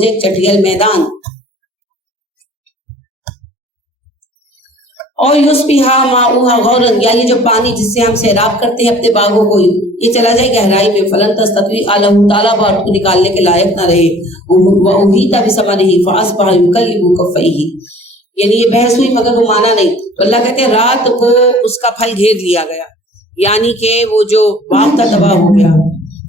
مجھے ایک چٹیل میدان. اور یصبحا ماؤہا غورا، یا یہ جو پانی جس سے ہم سیراب کرتے ہیں اپنے باغوں کو، یہ چلا جائے گہرائی میں. فلن تستطیع لہ طلبا، اور کو نکالنے کے لائق نہ رہے. واحیط بثمرہ فاصبح یکلب کفیہ، یعنی یہ بحث ہوئی مگر وہ مانا نہیں. تو اللہ کہتے ہیں رات کو اس کا پھل گھیر لیا گیا، یعنی کہ وہ جو باغ تھا تباہ ہو گیا.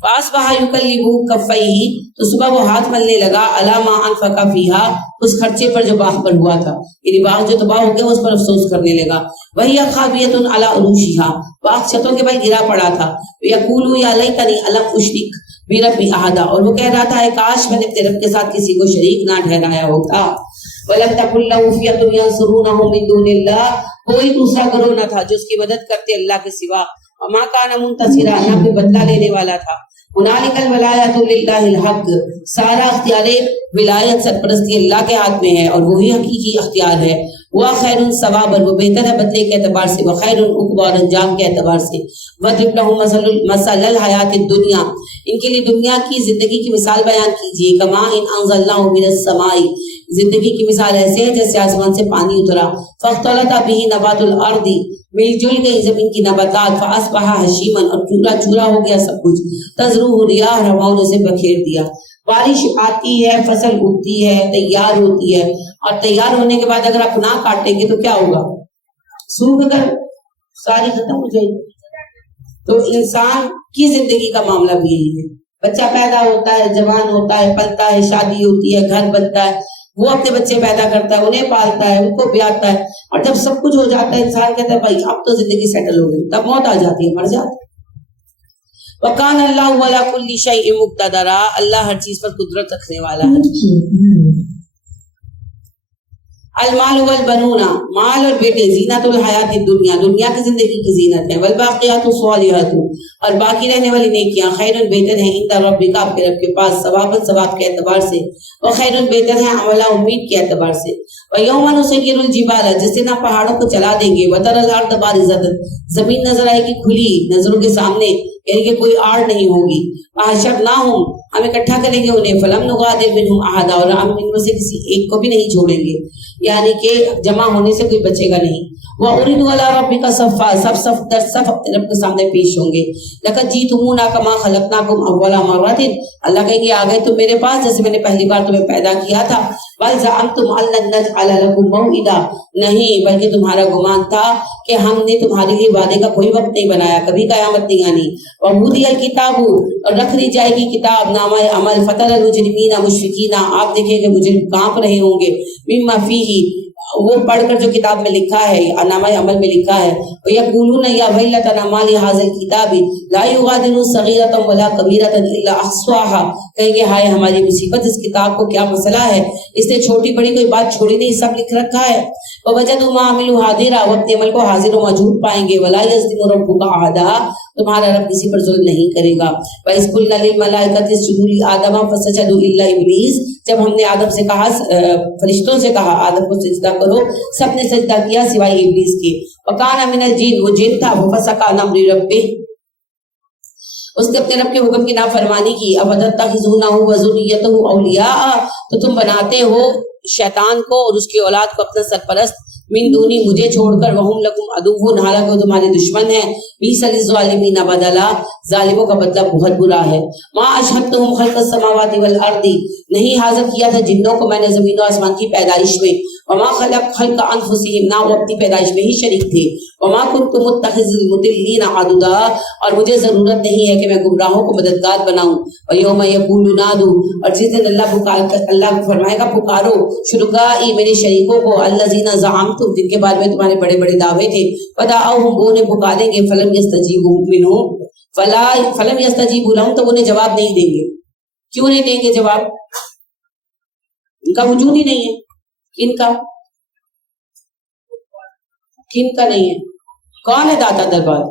فاصبح یکلب کفیہ، تو صبح وہ ہاتھ ملنے لگا علی ما انفق فیہا، اس خرچے پر جو باغ پر ہوا تھا، یعنی باغ جو تباہ ہو گیا اس پر افسوس کرنے لگا. وہی خاویۃ علی عروشہا، باغ چھتوں کے بل گرا پڑا تھا. یقول یا لیتنی لم اشرک بربی احدا، اور وہ کہہ رہا تھا کاش میں نے اپنے رب کے ساتھ کسی کو شریک نہ ٹھہرایا ہوتا. ولم تکن لہ فئۃ ینصرونہ من دون اللہ، کوئی دوسرا گروہ نہ تھا جو اس کی مدد کرتے اللہ کے سوا. وما کان منتصرا، نہ کوئی بدلہ لینے والا تھا. ہنالک الولایۃ للہ الحق، سارا اختیار ولایت سرپرستی اللہ کے ہاتھ میں ہے اور وہی حقیقی اختیار ہے. وہ خیر ثوابا، وہ بہتر ہے بدلے کے اعتبار سے، وہ خیر عقبا، انجام کے اعتبار سے. وَاضْرِبْ لَهُمْ مَثَلَ الْحَيَاةِ الدُّنْيَا، ان کے لیے دنیا کی زندگی کی مثال بیان کیجیے. کَمَاءٍ أَنزَلْنَاهُ مِنَ السَّمَاءِ، زندگی کی مثال ایسے ہے جیسے آسمان سے پانی اترا. فَاخْتَلَطَ بِهِ نَبَاتُ الْأَرْضِ، مل جل گئی زمین کی نباتات. فَأَصْبَحَ هَشِيمًا، اور چورا چورا ہو گیا سب کچھ. تَذْرُوهُ الرِّيَاحُ، ہواؤں نے اسے بکھیر دیا. بارش آتی ہے، فصل اگتی ہے، تیار ہوتی ہے، اور تیار ہونے کے بعد اگر آپ نہ کاٹیں گے تو کیا ہوگا؟ سوکھ کر ساری ختم ہو جائے گی. تو انسان کی زندگی کا معاملہ بھی یہی ہے. بچہ پیدا ہوتا ہے، جوان ہوتا ہے، پلتا ہے، شادی ہوتی ہے، گھر بنتا ہے، وہ اپنے بچے پیدا کرتا ہے، انہیں پالتا ہے، ان کو بیاتا ہے، اور جب سب کچھ ہو جاتا ہے انسان کہتا ہے بھائی اب تو زندگی سیٹل ہو گئی، تب موت آ جاتی ہے، مر جاتا ہے. وَقَانَ اللَّهُ عَلَى كُلِّ شَيْءٍ مُقْتَدِرًا، اللہ ہر چیز پر قدرت رکھنے والا ہے. المال والبنون، مال اور بیٹے، زینت الحیات الدنیا، دنیا کی زندگی کی زینت ہے. والباقیات الصالحات، اور باقی رہنے والی نیکیاں، خیر بہتر ہیں عند ربک، آپ کے رب کے پاس، ثواب ثواب کے اعتبار سے، وخیر بہتر ہیں عملا امید کے اعتبار سے. ویوم نسیر الجبال، جس دن آپ پہاڑوں کو چلا دیں گے. وتر الارض بارزۃ، زمین نظر آئے گی کھلی نظروں کے سامنے، یعنی کہ کوئی آڑ نہیں ہوگی. وحشرناہم، ہم اکٹھا کریں گے انہیں. فلم نغادر منہم احدا، اور ہم ان میں سے کسی ایک کو بھی نہیں چھوڑیں گے، یعنی کہ جمع ہونے سے کوئی بچے گا نہیں. وَأُرِدُوا عَلَىٰ رَبِّكَ صَفًّا، سب صف در صف اپنے رب کے سامنے پیش ہوں گے. لَقَدْ جِئْتُمُونَا كَمَا خَلَقْنَاكُمْ أَوَّلَ مَرَّةٍ، اللہ کہیں گے آ گئے تم میرے پاس جیسے میں نے پہلی بار تمہیں پیدا کیا تھا. بَلْ زَعَمْتُمْ أَن لَّن نَّجْعَلَ لَكُم مَّوْعِدًا، نہیں بلکہ تمہارا گمان تھا کہ ہم نے تمہارے لیے وعدے کا کوئی وقت نہیں بنایا، کبھی قیامت نہیں آنی. وَوُضِعَ الْكِتَابُ، اور رکھ دی جائے گی کتاب، نامہ عمل. فَتَرَى الْمُجْرِمِينَ مُشْفِقِينَ، آپ دیکھیں کہ مجرم کانپ رہے ہوں گے. مِمَّا فِيهِ، وہ پڑھ کر جو کتاب میں لکھا ہے، نامہ عمل میں لکھا ہے. وَيَقُولُونَ يَا وَيْلَتَنَا مَا لِهَٰذَا الْكِتَابِ لَا يُغَادِرُ صَغِيرَةً وَلَا كَبِيرَةً إِلَّا أَحْصَاهَا، کہیں گے ہائے ہماری مصیبت، اس کتاب کو کیا مسئلہ ہے، اس نے چھوٹی بڑی کوئی بات چھوڑی نہیں، سب لکھ رکھا ہے. وَوَجَدُوا مَا عَمِلُوا حَاضِرًا، وہ اپنے عمل کو حاضر و موجود پائیں گے. وَلَا يَظْلِمُ رَبُّكَ أَحَدًا، تمہارا رب کسی پر ظلم نہیں کرے گا. وَإِذْ قُلْنَا لِلْمَلَائِكَةِ اسْجُدُوا لِآدَمَ فَسَجَدُوا إِلَّا إِبْلِيسَ، جب ہم نے آدم سے کہا، فرشتوں سے کہا آدم کو سجدہ کرو، سب نے سجدہ کیا سوائے ابلیس کے. وَكَانَ مِنَ الْجِنِّ، وہ جن تھا. فَفَسَقَ عَنْ أَمْرِ رَبِّهِ، اس نے اپنے رب کے حکم کی نافرمانی کی. أَفَتَتَّخِذُونَهُ وَذُرِّيَّتَهُ أَوْلِيَاءَ، تو تم بناتے ہو شیطان کو اور اس کی اولاد کو اپنا سرپرست. من دونی، مجھے چھوڑ کر. وہم لکم عدو، حالانکہ وہ تمہارے دشمن ہیں. بیس للظالمین بدلا، ظالموں کا بدلہ بہت برا ہے. ما اشہدتہم خلق السماوات والارض، نہیں حاضر کیا تھا جنوں کو میں نے زمین و آسمان کی پیدائش میں. وما خلق انفسہم، نہ وہ اپنی پیدائش میں ہی شریک تھے. وما کنت متخذ المضلین عضدا، اور مجھے ضرورت نہیں ہے کہ میں گمراہوں کو مددگار بناؤں. ویوم یقول نادوا، اور جس دن اللہ فرمائے گا پکارو. شرکائی، میرے شریکوں کو. الذین زعمتم، جن کے بارے میں تمہارے بڑے بڑے دعوے تھے. فدعوہم، وہ انہیں پکاریں گے. فلم یستجیبوا منہم، فلم یستجیبوا لہم، تو انہیں جواب نہیں دیں گے. کیوں نہیں دیں گے جواب؟ ان کا وجود ہی نہیں ہے. کن کا نہیں ہے؟ کون ہے داتا دربار؟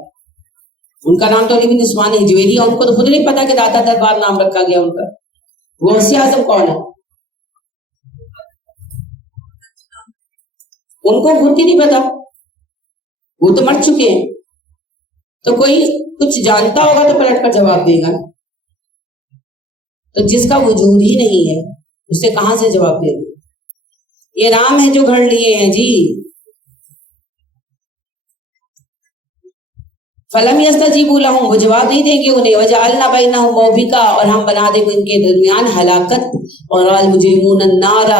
ان کا نام تو علی بن عثمان حجویری ہے. ان کو تو خود نہیں پتا کہ داتا دربار نام رکھا گیا ان کا. غوث اعظم کون ہے؟ ان کو خود ہی نہیں پتا، وہ تو مر چکے ہیں. تو کوئی کچھ جانتا ہوگا تو پلٹ کر جواب دے گا. تو جس کا وجود ہی نہیں ہے اسے کہاں سے جواب دے دیں؟ یہ رام ہے جو گھڑ لیے ہیں جی. فلم یستجیبوا لہم، وہ جواب نہیں دیں گے انہیں. وجعلنا بینہم موبقا، اور ہم بنا دیں گے ان کے درمیان ہلاکت. اور المجرمون النار،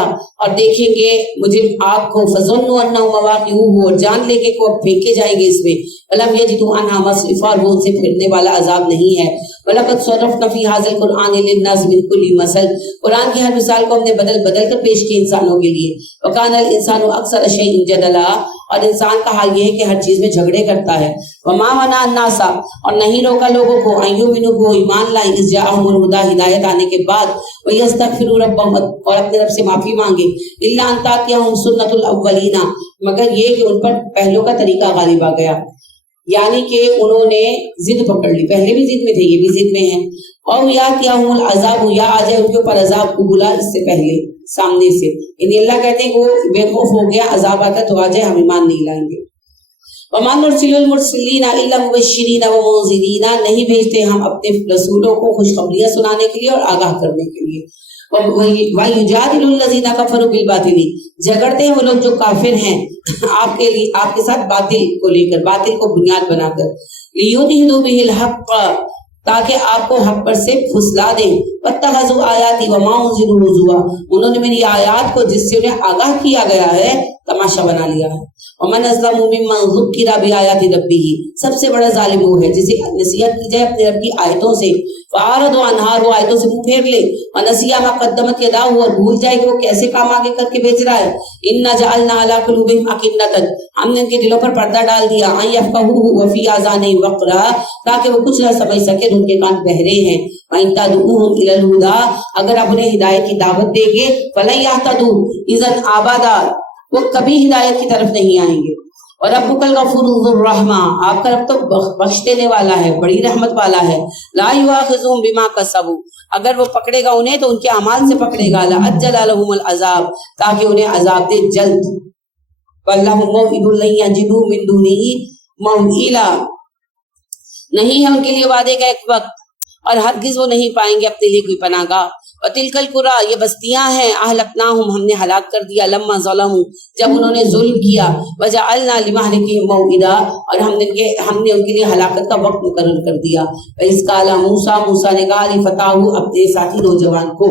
اور دیکھیں گے مجرم آگ کو. فظنوا انہم مواقعوہ، اور جان لے کے وہ پھینکے جائیں گے اس میں. فلم یجدوا عنہا مصرفا، وہ ان سے پھرنے والا عذاب نہیں ہے. وَلَقَدْ صَرَّفْنَا فِي هَذَا الْقُرْآنِ لِلنَّاسِ مِنْ كُلِّ مَثَلٍ، قرآن کی ہر مثال کو ہم نے بدل بدل کر پیش کی انسانوں کے لیے. وَكَانَ الْإِنسَانُ أَكْثَرَ شَيْءٍ جَدَلًا، اور انسان کا حال یہ ہے کہ ہر چیز میں جھگڑے کرتا ہے. وَمَا مَنَعَ النَّاسَ، اور نہیں روکا لوگوں کو، أَن يُؤْمِنُوا، وہ ایمان لائیں، إِذْ جَاءَهُمُ الْهُدىٰ، ہدایت آنے کے بعد. وَيَسْتَغْفِرُوا رَبَّهُمْ، اور اپنے رب سے معافی مانگے. إِلَّا أَن تَأْتِيَهُمْ سُنَّةُ الْأَوَّلِينَ، مگر یہ کہ ان پر پہلوں کا طریقہ غالب آ گیا. یعنی کہ انہوں نے ضد پکڑ لی، پہلے بھی ضد میں تھے، یہ بھی ضد میں ہیں. اور یاتیہم العذاب، یا آ جائے ان کے اوپر عذاب قبلا، اس سے پہلے سامنے سے. یعنی اللہ کہتے ہیں کہ وہ بے خوف ہو گیا، عذاب آتا تو آ جائے، ہم ایمان نہیں لائیں گے. وَمَا نُرْسِلُ الْمُرْسِلِينَ إِلَّا مُبَشِّرِينَ وَمُنذِرِينَ، نہیں بھیجتے ہم اپنے رسولوں کو خوشخبریاں سنانے کے لیے اور آگاہ کرنے کے لیے. وَيُجَادِلُ الَّذِينَ كَفَرُوا بِالْبَاطِلِ، جھگڑتے ہیں وہ لوگ جو کافر ہیں آپ کے لیے، آپ کے ساتھ باطل کو لے کر، باطل کو بنیاد بنا کر. لِيُدْحِضُوا بِهِ الْحَقَّ، تاکہ آپ کو حق پر سے پھسلا دیں. وَاتَّخَذُوا آیَاتِي وَمَا أُنزِلُوا هُزُوًا، انہوں نے میری آیات کو جس سے انہیں آگاہ کیا گیا ہے تماشا بنا لیا ہے. وَمَنْ أَظْلَمُ مِمَّنْ ذُكِّرَ بِآيَاتِ رَبِّهِ، سب سے بڑا ظالم وہ ہے جسے نصیحت کی جائے اپنے رب کی آیتوں سے. فَأَعْرَضَ عَنْهَا، وہ آیتوں سے منہ پھیر لے. وَنَسِيَ مَا قَدَّمَتْ يَدَاهُ، اور بھول جائے کہ وہ کیسے کام آگے کر کے بیچ رہا ہے. إِنَّا جَعَلْنَا عَلَىٰ قُلُوبِهِمْ أَكِنَّةً، ہم نے ان کے دلوں پر پردہ ڈال دیا. أَن يَفْقَهُوهُ وَفِي آذَانِهِمْ وَقْرًا، تاکہ وہ کچھ نہ سمجھ سکے، ان کے کان بہرے ہیں. وَإِن تَدْعُوهُمْ إِلَى الْهُدَىٰ، اگر آپ انہیں ہدایت کی دعوت دیں گے، فَلَن يَهْتَدُوا إِذًا أَبَدًا، وہ کبھی ہدایت کی طرف نہیں آئیں گے. اور ربک الغفور ذو الرحمہ، آپ کا رب تو بخش دینے والا ہے، بڑی رحمت والا ہے. لا یؤاخذہم بما کسبوا، اگر وہ پکڑے گا انہیں تو ان کے اعمال سے پکڑے گا. لعجل لهم العذاب، تاکہ انہیں عذاب دے جلد. واللہ موعد لن یجدوا من دونه موئلا، نہیں ہے ان کے لیے وعدے کا ایک وقت، اور ہرگز وہ نہیں پائیں گے اپنے لیے کوئی پناہ گاہ. وَتِلْكَ الْقُرَىٰ، یہ بستیاں ہیں. أَهْلَكْنَاهُمْ، ہم نے ہلاک کر دیا. لَمَّا ظَلَمُوا، جب انہوں نے ظلم کیا. وَجَعَلْنَا لِمَهْلِكِهِمْ مَوْعِدًا، اور ہم نے ان کے لیے ہلاکت کا وقت مقرر کر دیا. وَإِذْ قَالَ مُوسَىٰ، موسیٰ نے کہا لِفَتَاهُ، اپنے ساتھی نوجوان کو،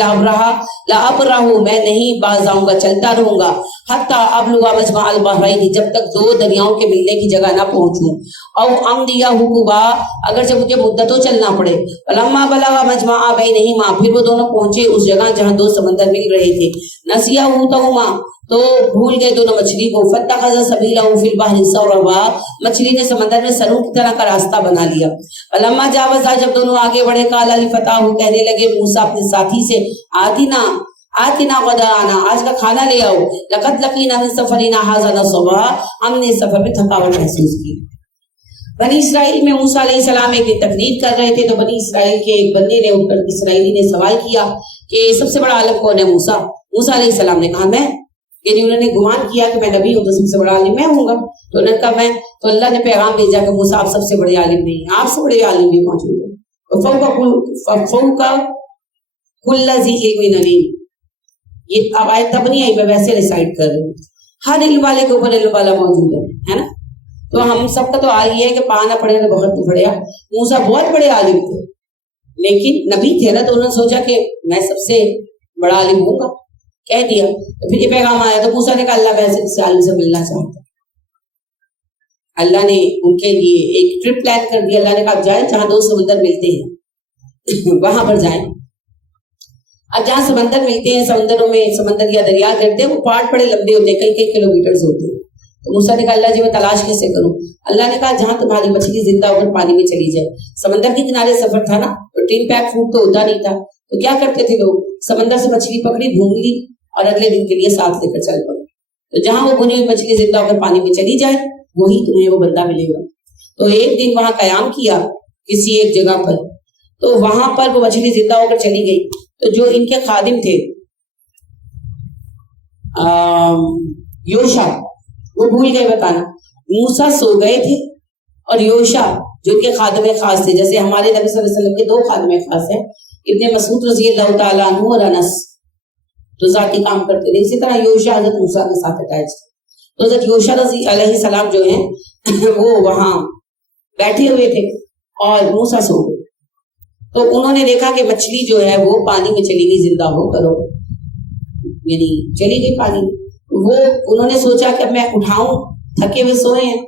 لَأَبْرَحُ، میں نہیں باز آؤں گا، چلتا رہوں گا. حَتَّىٰ أَبْلُغَ مَجْمَعَ الْبَحْرَيْنِ، جب تک دو دریاؤں کے ملنے کی جگہ نہ پہنچوں. أَوْ أَمْضِيَ حُقُبًا، اگرچہ مجھے مدتوں چلنا پڑے. فَلَمَّا بَلَغَ مَجْمَعَ بَيْنِهِمَا، پھر وہ دونوں پہنچے اس جگہ جہاں دو سمندر مل رہے تھے. نسیٰ حوتہما، تو بھول گئے دونوں مچھلی کو. فاتخذ سبیلہ فی البحر سربا، مچھلی نے سمندر میں سروں کی طرح کا راستہ بنا لیا. فلما جاوزا، جب دونوں آگے بڑھے، قال لفتاہ، کہنے لگے موسیٰ اپنے ساتھی سے، آتنا غداءنا، آج کا کھانا لے آؤ. لقد لقینا من سفرنا ھذا نصبا، ہم نے سفر میں تھکاوٹ محسوس کی. بنی اسرائیل میں موسیٰ علیہ السلام ایک دن تقریر کر رہے تھے، تو بنی اسرائیل کے ایک بندے نے اٹھ کر اسرائیلی نے سوال کیا کہ سب سے بڑا عالم کون ہے؟ موسیٰ. موسیٰ علیہ السلام نے کہا میں، یعنی انہوں نے گمان کیا کہ میں نبی ہوں تو سب سے بڑا عالم میں ہوں گا. تو انہوں نے کہا میں، تو اللہ نے پیغام بھیجا کہ موسیٰ آپ سب سے بڑے عالم نہیں ہیں، آپ سے بڑے عالم بھی موجود ہیں. فوق کل ذی علم علیم، یہ اب آیت تب نہیں آئی، میں ویسے ریسائٹ کر رہی ہوں. ہر علم والے کے اوپر علم والا موجود ہے نا. تو ہم سب کا تو حال یہ ہے کہ پانا پڑے تو بہت پڑیا. موسیٰ بہت بڑے عالم تھے لیکن نبی تھے نا، تو انہوں نے سوچا کہ میں سب سے بڑا عالم ہوں گا، کہہ دیا. تو پھر یہ پیغام آیا تو موسیٰ نے کہا اللہ میں اس عالم سے ملنا چاہتا. اللہ نے ان کے لیے ایک ٹرپ پلان کر دیا. اللہ نے کہا جائیں جہاں دو سمندر ملتے ہیں وہاں پر جائیں. اب جہاں سمندر ملتے ہیں، سمندروں میں سمندر یا دریا گرتے ہیں، وہ پہاڑ بڑے لمبے ہوتے ہیں، کئی کئی کلومیٹرز ہوتے ہیں. تو موسیٰ نے کہا اللہ جی میں تلاش کیسے کروں؟ اللہ نے کہا جہاں تمہاری مچھلی زندہ ہو کر پانی میں چلی جائے. سمندر کے کنارے سفر تھا نا، تو ٹین پیک فوڈ تو ہوتا نہیں تھا. تو کیا کرتے تھے لوگ؟ سمندر سے مچھلی پکڑی، بھون لی اور اگلے دن کے لیے ساتھ لے کر چل پڑے. تو جہاں وہ بھنی ہوئی مچھلی زندہ ہو کر پانی میں چلی جائے وہی تمہیں وہ بندہ ملے گا. تو ایک دن وہاں قیام کیا کسی ایک جگہ پر، تو وہاں پر وہ مچھلی زندہ ہو کر چلی گئی. تو جو ان کے خادم تھے یوشا، وہ بھول گئے بتانا. موسیٰ سو گئے تھے اور یوشا جو ان کے خادم خاص تھے، جیسے ہمارے نبی صلی اللہ علیہ وسلم کے دو خادم خاص ہیں، ابن مسعود رضی اللہ تعالیٰ عنہ اور انس تو ذاتی کام کرتے تھے. اسی طرح یوشع حضرت موسیٰ کے ساتھ اٹیچ تھے. تو حضرت یوشع علیہ السلام جو ہیں وہ وہاں بیٹھے ہوئے تھے اور موسیٰ سو گئے. تو انہوں نے دیکھا کہ مچھلی جو ہے وہ پانی میں چلی گئی, زندہ ہو کرو, یعنی چلی گئی پانی میں. وہ انہوں نے سوچا کہ اب میں اٹھاؤں, تھکے ہوئے سوئے ہیں,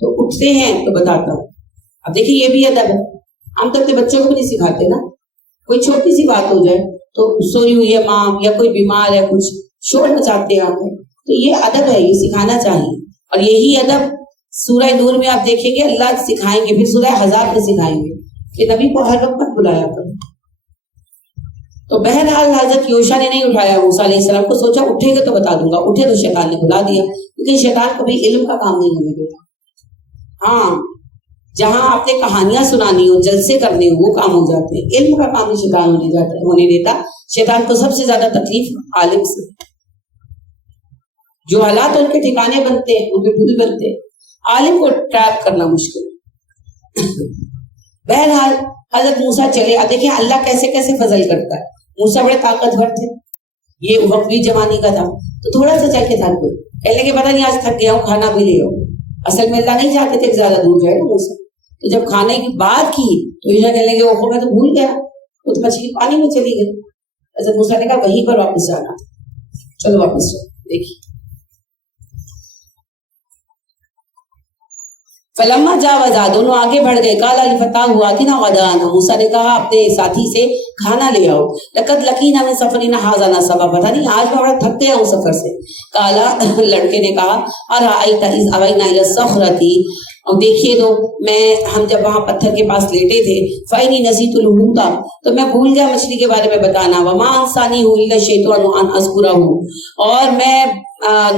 تو اٹھتے ہیں تو بتاتا ہوں. اب دیکھیں یہ بھی ادب ہے, ہم تو اپنے بچوں کو بھی نہیں سکھاتے نا. کوئی چھوٹی سی بات ہو جائے تو سوئی ہوئی ہے ماں یا کوئی بیمار ہے, کچھ شور مچاتے ہیں آپ. تو یہ ادب ہے, یہ سکھانا چاہیے. اور یہی ادب سورہ نور میں آپ دیکھیں گے اللہ سکھائیں گے, پھر سورہ حزاب میں سکھائیں گے کہ نبی کو ہر وقت بلایا کرو. تو بہرحال حضرت یوشع نے نہیں اٹھایا موسیٰ علیہ السلام کو, سوچا اٹھے گا تو بتا دوں گا. اٹھے تو شیطان نے بلا دیا, کیونکہ شیطان کبھی علم کا کام نہیں ہونے دیتا. ہاں جہاں آپ نے کہانیاں سنانی ہو, جلسے کرنے ہو, وہ کام ہو جاتے ہیں. علم کا کام نہیں شیطان ہونے دیتا. شیطان کو سب سے زیادہ تکلیف عالم سے, جو حالات ان کے ٹھکانے بنتے ہیں ان پہ بھول بنتے ہیں. عالم کو ٹریپ کرنا مشکل. بہرحال حضرت موسیٰ چلے. اب دیکھیں اللہ کیسے کیسے فضل کرتا ہے. موسیٰ بڑے طاقتور تھے, یہ وقوی جوانی کا تھا, تو تھوڑا سا چل کے تھک گئے. کہنے کے پتہ نہیں آج تھک گیا ہوں, کھانا بھی لے آؤ. اصل میں اللہ نہیں چاہتے تھے کہ زیادہ دور جائے نا موسیٰ. تو جب کھانے کی بات کی تو یوشع کہنے لگے اوہو میں تو بھول گیا, تو مچھلی پانی میں چلی گئی. حضرت موسیٰ نے کہا وہیں پر واپس جانا تھا, چلو واپس جاؤ. دیکھیے فلما جاوزا, دونوں آگے بڑھ گئے. قال لفتاه آتنا غداءنا, موسیٰ نے کہا اپنے ساتھی سے کھانا لے آؤ. لقد لقینا من سفرنا هذا نصبا, پتہ نہیں آج میں بڑا تھک گیا ہوں سفر سے. قال, لڑکے نے کہا ارأیت اذ اوینا الی الصخرة, اور دیکھیے تو ہم جب وہاں پتھر کے پاس لیٹے تھے, فإنی نسیت الحوت, تو میں بھول گیا مچھلی کے بارے میں بتانا. وما انسانیہ الا الشیطان ان اذکرہ, اور میں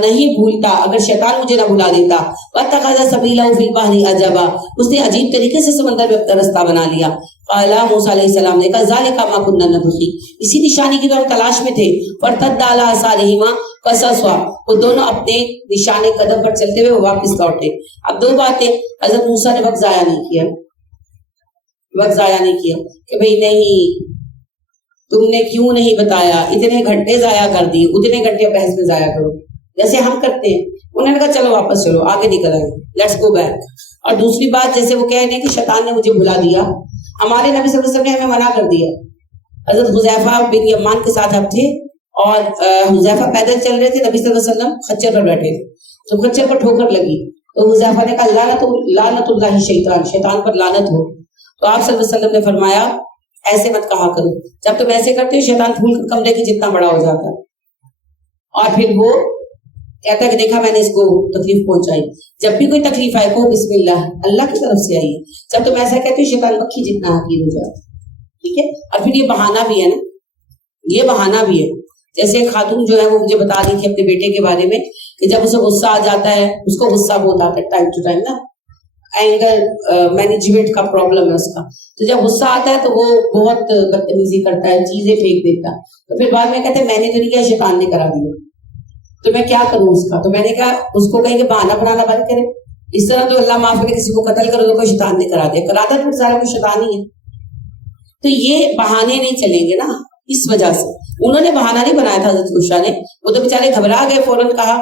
نہیں بھولتا اگر شیطان مجھے نہ بھلا دیتا. واتخذ سبیلہ فی البحر عجبا, اس نے عجیب طریقے سے سمندر میں اپنا رستہ بنا لیا. قال موسیٰ علیہ السلام نے کہا ذالک ما کنا نبغی, اسی نشانی کی تو ہم تلاش میں تھے. فارتد علی آثارہما قصصا, وہ دونوں اپنے نشان قدم پر چلتے ہوئے واپس لوٹے. اب دو باتیں, حضرت موسیٰ نے وقت ضائع نہیں کیا, وقت ضائع نہیں کیا کہ بھئی نہیں تم نے کیوں نہیں بتایا, اتنے گھنٹے ضائع کر دیے, اتنے گھنٹے بحث میں ضائع کرو جیسے ہم کرتے ہیں. انہوں نے کہا چلو واپس چلو, آگے نکل آئے, لیٹس گو بیک. اور دوسری بات, جیسے وہ کہہ رہے ہیں کہ شیطان نے مجھے بھلا دیا, ہمارے نبی صلی اللہ علیہ وسلم نے ہمیں منع کر دیا. حضرت حذیفہ بن یمان کے ساتھ ہم تھے اور حذیفہ پیدل چل رہے تھے, نبی صلی اللہ علیہ وسلم خچر پر بیٹھے تھے. تو خچر پر ٹھوکر لگی تو حذیفہ نے کہا لعنت اللہ شیطان, شیطان پر لعنت ہو. تو آپ صلی اللہ علیہ وسلم نے فرمایا ایسے مت کہا کرو, جب تم ایسے کرتے ہو شیطان پھول کمرے کے جتنا بڑا ہو جاتا ہے. اور پھر وہ کہتا ہے کہ دیکھا میں نے اس کو تکلیف پہنچائی. جب بھی کوئی تکلیف آئے کو بسم اللہ, اللہ کی طرف سے آئی ہے. جب تم ایسا کہتے ہو شیطان مکھی جتنا حقیر ہو جاتا ہے. ٹھیک ہے. اور پھر یہ بہانہ بھی ہے نا, یہ بہانہ بھی ہے. جیسے ایک خاتون جو ہے وہ مجھے بتا رہی تھی اپنے بیٹے کے بارے میں کہ جب اسے غصہ آ جاتا ہے, اس کو غصہ بہت آتا ہے ٹائم ٹو ٹائم نا, اینگر مینجمنٹ کا پرابلم ہے اس کا. تو جب غصہ آتا ہے تو وہ بہت بدتمیزی کرتا ہے, چیزیں پھینک دیتا. تو پھر بعد میں کہتے ہیں میں نے تو نہیں کیا, شیطان نے کرا دیا, تو میں کیا کروں اس کا. تو میں نے کہا اس کو کہیں کہ بہانہ بنانا بند کرے. اس طرح تو اللہ معاف کرے, کسی کو قتل کرو تو کوئی شیطان نے کرا دیا, کراتا تو سارا کوئی شیطان ہی ہے. تو یہ بہانے نہیں چلیں گے نا. اس وجہ سے انہوں نے بہانہ نہیں بنایا تھا حضرت یوشع نے, وہ تو بیچارے گھبرا گئے, فوراً کہا.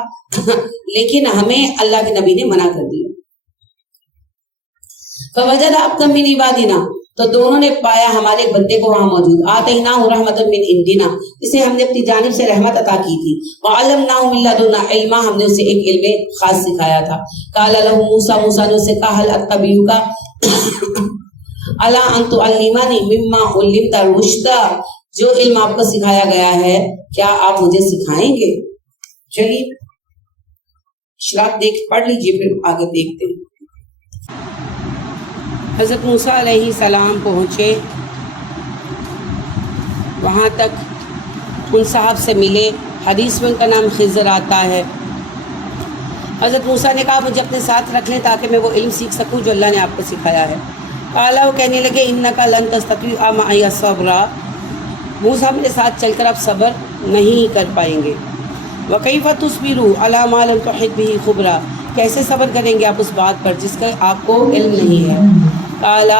لیکن ہمیں اللہ کے نبی نے منع کر دیا. فوجد عبدا من عبادنا, تو دونوں نے پایا ہمارے ایک بندے کو وہاں موجود. آتیناہ رحمۃ من عندنا, اسے ہم نے اپنی جانب سے رحمت عطا کی تھی. وعلمناہ من لدنا علما, ہم نے اسے ایک علم خاص سکھایا تھا. قال له موسیٰ, موسیٰ نے اسے کہا هل اتبعک علی ان تعلمنی مما علمت رشدا, جو علم آپ کو سکھایا گیا ہے کیا آپ مجھے سکھائیں گے. چلیے اشراق دیکھ پڑھ لیجئے, پھر آگے دیکھتے ہیں. حضرت موسیٰ علیہ السلام پہنچے, وہاں تک ان صاحب سے ملے. حدیث میں ان کا نام خضر آتا ہے. حضرت موسیٰ نے کہا مجھے اپنے ساتھ رکھ لیں تاکہ میں وہ علم سیکھ سکوں جو اللہ نے آپ کو سکھایا ہے. قال, وہ کہنے لگے انک لن تستطیع معی الصبر, موسیٰ میرے ساتھ چل کر آپ صبر نہیں کر پائیں گے. وکیف تصبر علی ما لم تحط به خبرا, کیسے صبر کریں گے آپ اس بات پر جس کا آپ کو علم نہیں ہے. قال,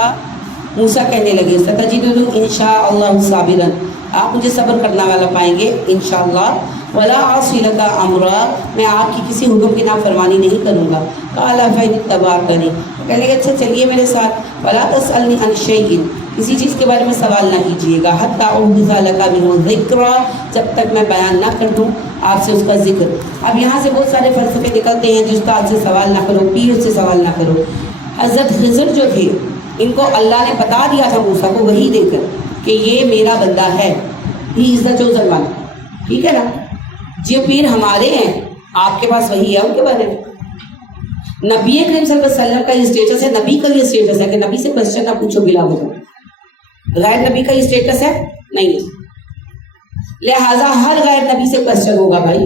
موسیٰ کہنے لگے ستجدنی انشاءاللہ صابرا، آپ مجھے صبر کرنا والا پائیں گے انشاءاللہ، ولا اعصی لک امرا، میں آپ کی کسی حکم کی نافرمانی نہیں کروں گا۔ قال فإن اتبعتنی، کہنے لگے اچھا چلیے میرے ساتھ، ولا تسألنی عن شیء، کسی چیز کے بارے میں سوال نہ کیجیے گا، حتی احدث لک منہ ذکرا، جب تک میں بیان نہ کر دوں آپ سے اس کا ذکر۔ اب یہاں سے بہت سارے فلسفے نکلتے ہیں، جو استاد سے سوال نہ کرو، پیر سے سوال نہ کرو۔ حضرت خضر جو تھے ان کو اللہ نے بتا دیا تھا موسیٰ کو وحی دے کر کہ یہ میرا بندہ ہے، ہی از دا چوزن ون، ٹھیک ہے نا؟ جو پیر ہمارے ہیں آپ کے پاس وہی ہے ان کے بارے میں۔ نبی کریم صلی اللہ علیہ وسلم کا یہ اسٹیٹس ہے، نبی کا یہ اسٹیٹس ہے کہ نبی سے کوشچن نہ پوچھو بلا وجہ۔ غیر نبی کا یہ اسٹیٹس ہے نہیں، لہٰذا ہر غیر نبی سے کوشچن ہوگا بھائی۔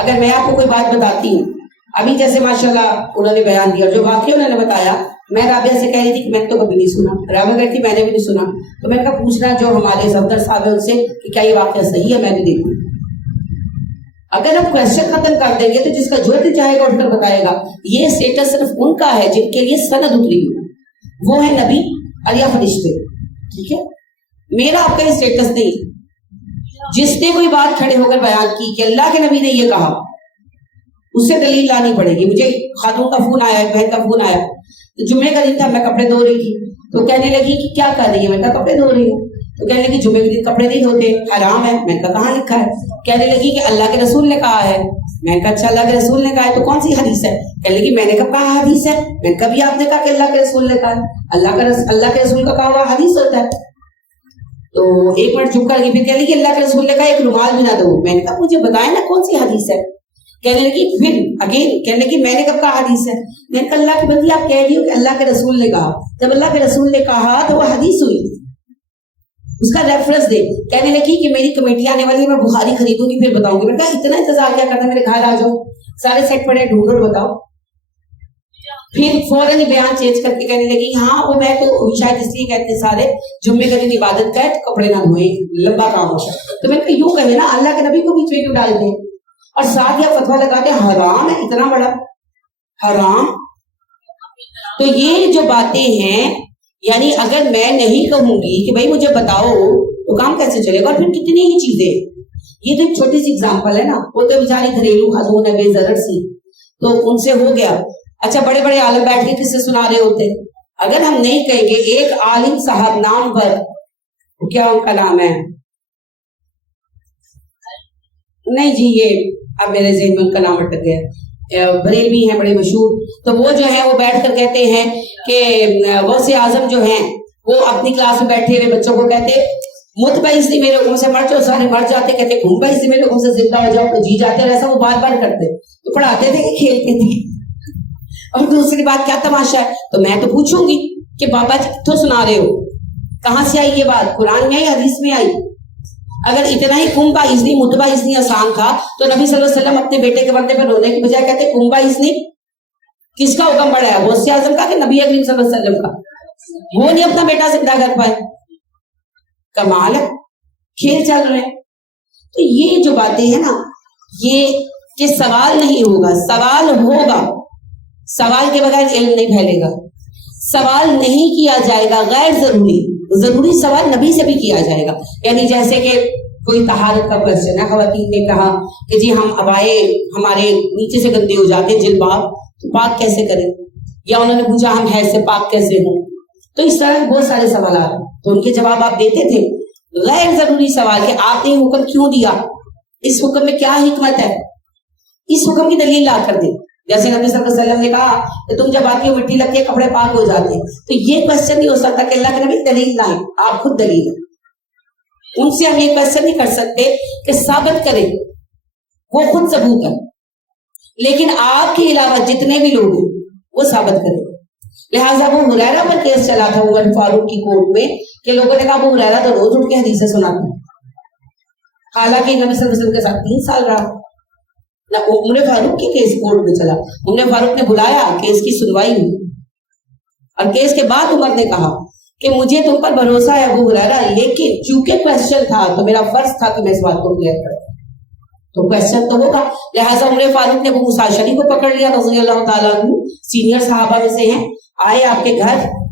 اگر میں آپ کو کوئی بات بتاتی ہوں، ابھی جیسے ماشاءاللہ انہوں نے بیان دیا، جو واقعی انہوں نے بتایا، میں رابعہ سے کہہ رہی تھی کہ میں نے تو کبھی نہیں سنا، رابعہ کہتی میں نے بھی نہیں سنا، تو میں نے کہا پوچھنا جو ہمارے صفدر صاحب ہیں ان سے کہ کیا یہ واقعہ صحیح ہے، میں بھی دیکھوں۔ اگر ہم کوشچن ختم کر دیں گے تو جس کا جو بھی چاہے گا اٹھ کر بتائے گا۔ یہ اسٹیٹس صرف ان کا ہے جن کے لیے سند اتری ہوئی، وہ ہے نبی اور یا فرشتے، ٹھیک ہے؟ میرا آپ کا یہ اسٹیٹس نہیں۔ جس نے کوئی بات کھڑے ہو کر بیان کی کہ اللہ کے نبی نے یہ کہا، اس سے دلیل لانی پڑے گی۔ مجھے خاتون کا فون آیا، بہن کا فون آیا، تو جمعے کا دن تھا، میں کپڑے دھو رہی تھی، تو کہنے لگی کہ کیا کر رہی ہے؟ میں نے کہا کپڑے دھو رہی ہوں۔ تو کہنے لگی جمعے کے دن کپڑے نہیں دھوتے، حرام ہے۔ میں نے کہا کہاں لکھا ہے؟ کہنے لگی کہ اللہ کے رسول نے کہا ہے۔ میں نے کہا اچھا اللہ کے رسول نے کہا ہے تو کون سی حدیث ہے؟ کہنے لگی میں نے کب کہا حدیث ہے؟ میں نے کبھی آپ نے کہا کہ اللہ کے رسول نے کہا ہے؟ اللہ کے رسول کا کہا ہوا حدیث ہوتا ہے۔ تو ایک منٹ چپ کر گئی، پھر کہنے لگی اللہ کے رسول نے کہا ایک رومال بھی نہ دو۔ میں نے کہا مجھے بتائیں نا کون سی حدیث ہے؟ کہنے لگی پھر اگین کہنے لگی میں نے کب کہا حدیث ہے؟ میں نے کہا اللہ کی بندی آپ کہہ رہی ہو کہ اللہ کے رسول نے کہا، جب اللہ کے رسول نے کہا تو وہ حدیث ہوئی، اس کا ریفرنس دے۔ کہنے لگی کہ میری کمیٹی آنے والی ہے، میں بخاری خریدوں گی پھر بتاؤں گی۔ میں نے کہا اتنا انتظار کیا کرنا، میرے گھر آ جاؤ، سارے سیٹ پڑے ڈھونڈو اور بتاؤ۔ پھر فوراً ہی بیان چینج کر کے کہنے لگی ہاں وہ میں تو شاید اس لیے کہتے سارے جمعے کا دن عبادت کا ہے تو کپڑے نہ دھوئیں، لمبا کام ہوتا ہے۔ تو میں نے کہا یوں کہے نا، اللہ کے نبی کو بیچ میں کیوں ڈال دیں؟ اور ساتھ یہ فتویٰ لگاتے حرام ہے، اتنا بڑا حرام۔ تو یہ جو باتیں ہیں، یعنی اگر میں نہیں کہوں گی کہ بھائی مجھے بتاؤ تو کام کیسے چلے گا؟ اور پھر کتنی ہی چیزیں، یہ تو ایک چھوٹی سی اگزامپل ہے نا، وہ تو بیچاری گھریلو خاتون ہے بے ضرر سی، تو ان سے ہو گیا۔ اچھا بڑے بڑے عالم بیٹھ کے کس سے سنا رہے ہوتے؟ اگر ہم نہیں کہیں گے ایک عالم صاحب نام پر، کیا ان کا نام ہے؟ نہیں جی یہ اب میرے ذہن میں ان کا نام اٹک گیا، بریلوی ہیں بڑے مشہور، تو وہ جو ہے وہ بیٹھ کر کہتے ہیں کہ غوث اعظم جو ہیں وہ اپنی کلاس میں بیٹھے ہوئے بچوں کو کہتے مت باعث نہیں میرے حکم سے مر جاؤ، سارے مر جاتے، کہتے گھوم باعث نہیں میرے حکم سے زندہ ہو جاؤ تو جی جاتے، اور ایسا وہ بار بار کرتے۔ تو پڑھاتے تھے کہ کھیلتے تھے؟ اور دوسری بات کیا تماشا ہے؟ تو میں تو پوچھوں گی کہ بابا جی کتوں سنا رہے ہو، کہاں سے آئی یہ بات؟ قرآن میں آئی، حدیث میں آئی؟ اگر اتنا ہی کم باعثنی مت باعثنی آسان تھا تو نبی صلی اللہ علیہ وسلم اپنے بیٹے کے بردے پر رونے کی بجائے کہتے کم باعثنی؟ کس کا حکم بڑا ہے، غوث اعظم کا کہ نبی کریم صلی اللہ علیہ وسلم کا؟ وہ نہیں اپنا بیٹا زندہ کر پائے، کمال ہے، کھیل چل رہے ہیں۔ تو یہ جو باتیں ہیں نا، یہ کہ سوال نہیں ہوگا، سوال ہوگا، سوال کے بغیر علم نہیں پھیلے گا، سوال نہیں کیا جائے گا غیر ضروری، ضروری سوال نبی سے بھی کیا جائے گا۔ یعنی جیسے کہ کوئی طہارت کا کوشچن ہے، خواتین نے کہا کہ جی ہم عبائے ہمارے نیچے سے گندے ہو جاتے ہیں، جلباب تو پاک کیسے کریں؟ یا انہوں نے پوچھا ہم حیض سے پاک کیسے ہوں؟ تو اس طرح بہت سارے سوالات، تو ان کے جواب آپ دیتے تھے۔ غیر ضروری سوال کہ آپ نے حکم کیوں دیا، اس حکم میں کیا حکمت ہے، اس حکم کی دلیل لا کر دیں۔ جیسے نبی صلی اللہ علیہ وسلم نے کہا کہ تم جب آتی ہو مٹی لگتی ہے کپڑے پاک ہو جاتے ہیں، تو یہ کوشچن نہیں ہو سکتا کہ اللہ کے نبی دلیل لائیں، آپ خود دلیل ہیں۔ ان سے ہم یہ کوشچن نہیں کر سکتے کہ ثابت کریں، وہ خود ثبوت ہے، لیکن آپ کے علاوہ جتنے بھی لوگ ہیں وہ ثابت کریں۔ لہٰذا ابو ہریرہ پر کیس چلا تھا عمر فاروق کی کورٹ میں کہ لوگوں نے کہا ابو ہریرہ تو روز اٹھ کے حدیثیں سناتے ہیں، حالانکہ نبی صلی اللہ علیہ وسلم کے ساتھ 3 سال رہا نہ۔ عمر فاروق کی کیس کورٹ میں چلا، عمر فاروق نے بلایا، کیس کی سنوائی ہوئی، اور کیس کے بعد عمر نے کہا کہ مجھے تم پر بھروسہ ہے ابو ہریرہ، لیکن چونکہ کوشچن تھا تو میرا فرض تھا کہ میں اس بات کو کلیئر کروں، تو کوشچن تو ہوگا۔ لہٰذا عمر فاروق نے ابو موسیٰ اشعری کو پکڑ لیا رضی اللہ تعالیٰ عنہ، سینئر صحابہ میں سے ہیں، آئے آپ کے گھر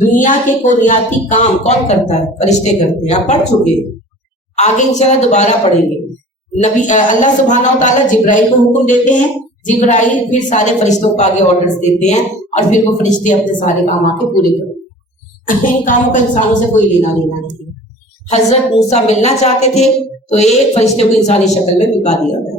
دنیا کے کونیاتی کام کون کرتا ہے؟ فرشتے کرتے ہیں. آپ پڑھ چکے ہیں, آگے انشاءاللہ دوبارہ پڑھیں گے. نبی اللہ سبحانہ و تعالیٰ جبرائیل کو حکم دیتے ہیں, جبرائیل پھر سارے فرشتوں کو آگے آرڈرز دیتے ہیں اور پھر وہ فرشتے اپنے سارے کام آ کے پورے کرتے ہیں. ان کاموں کا انسانوں سے کوئی لینا دینا نہیں. حضرت موسیٰ ملنا چاہتے تھے تو ایک فرشتے کو انسانی شکل میں ملا دیا گیا.